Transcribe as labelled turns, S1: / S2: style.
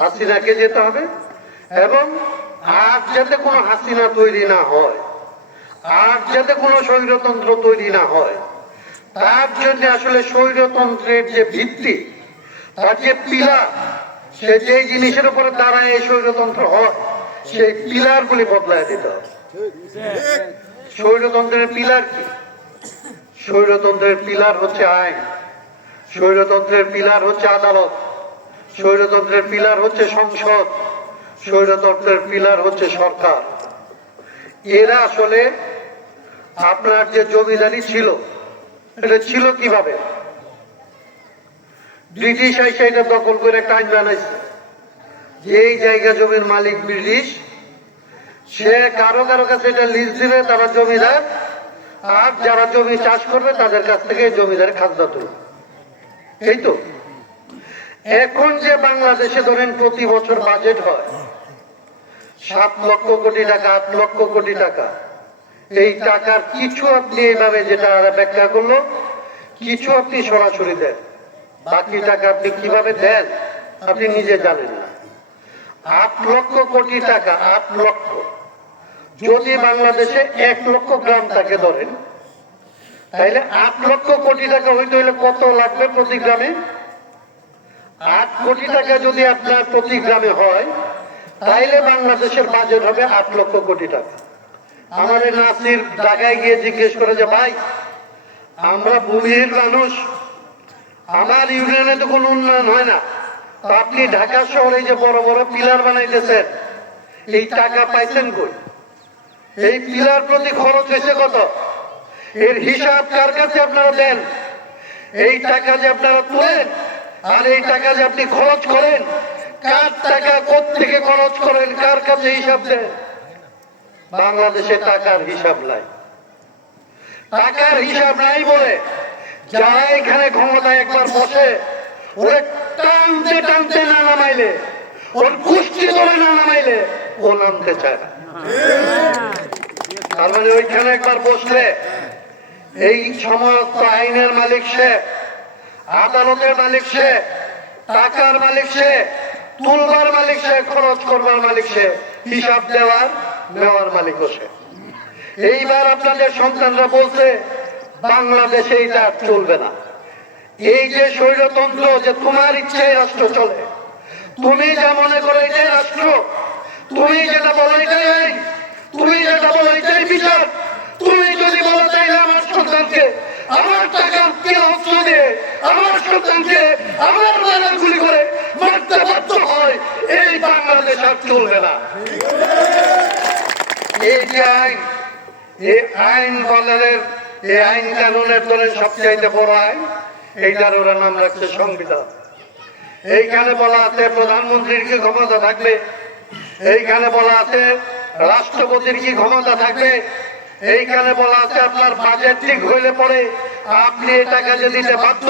S1: হাসিনাকে যেতে হবে। এবং আর যাতে কোনো হাসিনা তৈরি না হয়, আর যাতে কোনো স্বৈরতন্ত্র তৈরি না হয়, তার জন্য আসলে স্বৈরতন্ত্রের যে ভিত্তি, তার যে পিলার, সে যে জিনিসের উপরে দাঁড়ায় এই স্বৈরতন্ত্র হয়, সেই পিলার গুলি বদলায় দিতে হবে। স্বৈরতন্ত্রের পিলার কি? স্বৈরতন্ত্রের পিলার হচ্ছে আইন। স্বৈরতন্ত্রের পিলার হচ্ছে আদালত। স্বৈরতন্ত্রের পিলার হচ্ছে সংসদ, স্বৈরতন্ত্রের পিলার হচ্ছে সরকার। এরা আসলে আপনার যে জমিদারি ছিল, এটা ছিল কীভাবে? ব্রিটিশ এসে এটা দখল করে একটা আইন বানাইছে। যেই জায়গা জমির মালিক ব্রিটিশ, সে কারও কারও কাছে এটা লিজ দিলে তারা জমিদার, আর যারা জমি চাষ করবে তাদের কাছ থেকে জমিদার খাজনা তুলবে। এই তো। এখন যে বাংলাদেশে ধরেন প্রতি বছর বাজেট হয়, সাত লক্ষ কোটি টাকা, আট লক্ষ কোটি টাকা, এই টাকার কিছু আপনি এইভাবে যেটা ব্যাখ্যা করল, কিছু আপনি সরাসরি দেন। বাকি টাকা আপনি কীভাবে দেন, আপনি নিজে জানেন না। আট লক্ষ কোটি টাকা, আট লক্ষ। যদি বাংলাদেশে এক লক্ষ গ্রাম তাকে ধরেন, তাইলে আট লক্ষ কোটি টাকা হইতে হলে কত লাগবে প্রতি গ্রামে? আট কোটি টাকা যদি আপনার প্রতি গ্রামে হয়, তাইলে বাংলাদেশের বাজেট হবে আট লক্ষ কোটি টাকা। আমাদের নাসির ঢাকায় গিয়ে জিজ্ঞেস করে যে, ভাই, আমরা ভূমিহীন মানুষ। আমার ইউনিয়নে তো কোনো উন্নয়ন হয় না। আপনি ঢাকা শহরে যে বড় বড় পিলার বানাইতেছেন, এই টাকা পাইছেন কই? এই পিলার প্রতি খরচ হয়েছে কত? এর হিসাব কার কাছে আপনারা দেন? এই টাকা যে আপনারা আর এই টাকা যে আপনি খরচ করেন, কার টাকা থেকে খরচ করেন, কার কাছে হিসাব দেন? বাংলাদেশে টাকার হিসাব নাই। টাকার হিসাব নাই বলে যারা এখানে ক্ষমতায় একবার বসে, ওরে টানতে টানতে না নামাইলে, ওর কুষ্টি করে না নামাইলে, ও নামতে চায় না। তার মানে ওইখানে একবার বসলে, এই সমস্ত আইনের মালিক সে আদালতের মালিক সে, টাকার মালিক সে, তুলবার মালিক সে, খরচ করবার মালিক সে, হিসাব দেওয়ার, নেওয়ার মালিক সে। এইবার আপনাদের সন্তানরা বলছে, বাংলাদেশে আর চলবে না। এই যে স্বৈরতন্ত্র যে তোমার ইচ্ছে রাষ্ট্র চলে, তুমি যা মনে করো এটাই রাষ্ট্র, তুমি যেটা বলো আইন তুমি যেটা বলো এটাই বিচার তুমি যদি বলো তাইলে আমার সন্তানকে আমার টাকা কে অস্ত্র দিয়ে, আমার সন্তানকে আমার বেলার গুলি করে মারতে বাধ্য হয়, এই বাংলাদেশ আর চলবে না। এই আইন এই আইন বলের এই আইন কানুনের ধরেন সবচাইতে বড় আইন, এইটার ওরা নাম রাখছে সংবিধান। এইখানে বলা আছে প্রধানমন্ত্রীর কি ক্ষমতা থাকবে? এইখানে বলা আছে রাষ্ট্রপতির কি ক্ষমতা থাকবে? এইখানে বলা আছে আপনার বাজেট ঠিক হইলে পরে আপনি এই টাকা যে দিতে বাধ্য